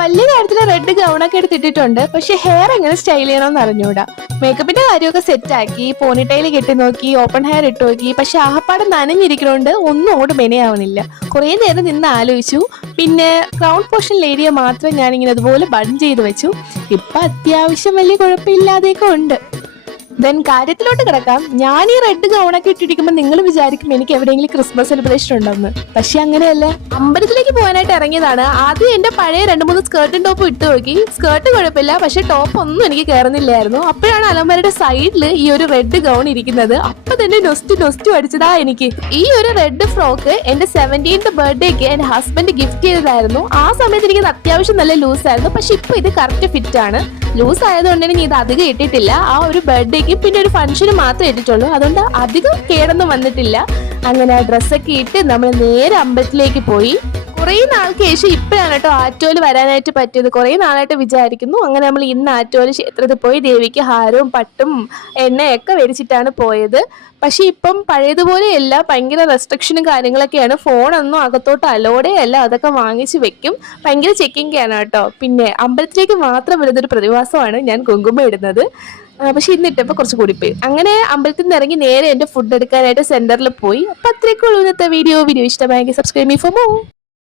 വലിയ കാര്യത്തിൽ റെഡ് ഗൗണൊക്കെ എടുത്തിട്ടുണ്ട്. പക്ഷെ ഹെയർ എങ്ങനെ സ്റ്റൈൽ ചെയ്യണമെന്ന് അറിഞ്ഞൂടാ. മേക്കപ്പിന്റെ കാര്യമൊക്കെ സെറ്റാക്കി, പോണിറ്റൈൽ കെട്ടി നോക്കി, ഓപ്പൺ ഹെയർ ഇട്ട് നോക്കി. പക്ഷെ ആഹപ്പാട് നനഞ്ഞിരിക്കണോണ്ട് ഒന്നും അങ്ങോട്ട് മെനയാവുന്നില്ല. കുറേ നേരം നിന്ന് ആലോചിച്ചു. പിന്നെ ക്രൗൺ പോർഷൻ ഏരിയ മാത്രം ഞാനിങ്ങനെ അതുപോലെ ബൺ ചെയ്ത് വെച്ചു. ഇപ്പൊ അത്യാവശ്യം വലിയ കുഴപ്പമില്ലാതെയൊക്കെ ഉണ്ട്. ദെൻ കാര്യത്തിലോട്ട് കിടക്കാം. ഞാൻ ഈ റെഡ് ഗൗണൊക്കെ ഇട്ടിരിക്കുമ്പോൾ നിങ്ങൾ വിചാരിക്കും എനിക്ക് എവിടെയെങ്കിലും ക്രിസ്മസ് സെലിബ്രേഷൻ ഉണ്ടെന്ന്. പക്ഷെ അങ്ങനെയല്ല. അമ്പലത്തിലേക്ക് പോകാനായിട്ട് ഇറങ്ങിയതാണ്. ആദ്യം എന്റെ പഴയ 2-3 സ്കേർട്ടും ടോപ്പും ഇട്ട് നോക്കി. സ്കേർട്ട് കുഴപ്പമില്ല, പക്ഷെ ടോപ്പ് ഒന്നും എനിക്ക് കയറുന്നില്ലായിരുന്നു. അപ്പോഴാണ് അലമാരയുടെ സൈഡിൽ ഈ ഒരു റെഡ് ഗൗൺ ഇരിക്കുന്നത്. അപ്പൊ തന്നെ നൊസ്റ്റു അടിച്ചതാ എനിക്ക്. ഈ ഒരു റെഡ് ഫ്രോക്ക് എന്റെ 17th ബർത്ത്ഡേക്ക് എന്റെ ഹസ്ബൻഡ് ഗിഫ്റ്റ് ചെയ്തതായിരുന്നു. ആ സമയത്ത് എനിക്ക് അത്യാവശ്യം നല്ല ലൂസ് ആയിരുന്നു. പക്ഷെ ഇപ്പൊ ഇത് കറക്റ്റ് ഫിറ്റ് ആണ്. ലൂസ് ആയതുകൊണ്ട് ഞാൻ ഇത് അധികം ഇട്ടിട്ടില്ല. ആ ഒരു ബർത്ത്ഡേക്ക് പിന്നെ ഒരു ഫംഗ്ഷന് മാത്രമേ ഇട്ടിട്ടുള്ളൂ. അതുകൊണ്ട് അധികം കേടൊന്നും വന്നിട്ടില്ല. അങ്ങനെ ഡ്രസ്സൊക്കെ ഇട്ട് നമ്മൾ നേരെ അമ്പലത്തിലേക്ക് പോയി. കുറേ നാൾക്ക് ശേഷം ഇപ്പോഴാണ് കേട്ടോ ആറ്റോല് വരാനായിട്ട് പറ്റിയത്. കുറേ നാളായിട്ട് വിചാരിക്കുന്നു. അങ്ങനെ നമ്മൾ ഇന്ന് ആറ്റോല് ക്ഷേത്രത്തിൽ പോയി ദേവിക്ക് ഹാരവും പട്ടും എണ്ണയൊക്കെ മേടിച്ചിട്ടാണ് പോയത്. പക്ഷെ ഇപ്പം പഴയതുപോലെയല്ല, ഭയങ്കര റെസ്ട്രിക്ഷനും കാര്യങ്ങളൊക്കെയാണ്. ഫോണൊന്നും അകത്തോട്ട് അലോഡേ അല്ല, അതൊക്കെ വാങ്ങിച്ച് വെക്കും. ഭയങ്കര ചെക്കിങ് ആണ് കേട്ടോ. പിന്നെ അമ്പലത്തിലേക്ക് മാത്രം വരുന്നൊരു പ്രതിഭാസമാണ് ഞാൻ കുങ്കുമം ഇടുന്നത്. പക്ഷെ ഇന്നിട്ടപ്പോൾ കുറച്ച് കൂടിപ്പോയി. അങ്ങനെ അമ്പലത്തിൽ നിന്ന് ഇറങ്ങി നേരെ എൻ്റെ ഫുഡ് എടുക്കാനായിട്ട് സെന്ററിൽ പോയി. അപ്പം അത്രയൊക്കെ ഉള്ളൂ ഇന്നത്തെ വീഡിയോ. ഇഷ്ടമായെങ്കിൽ സബ്സ്ക്രൈബ് മീ ഫോർ മോർ.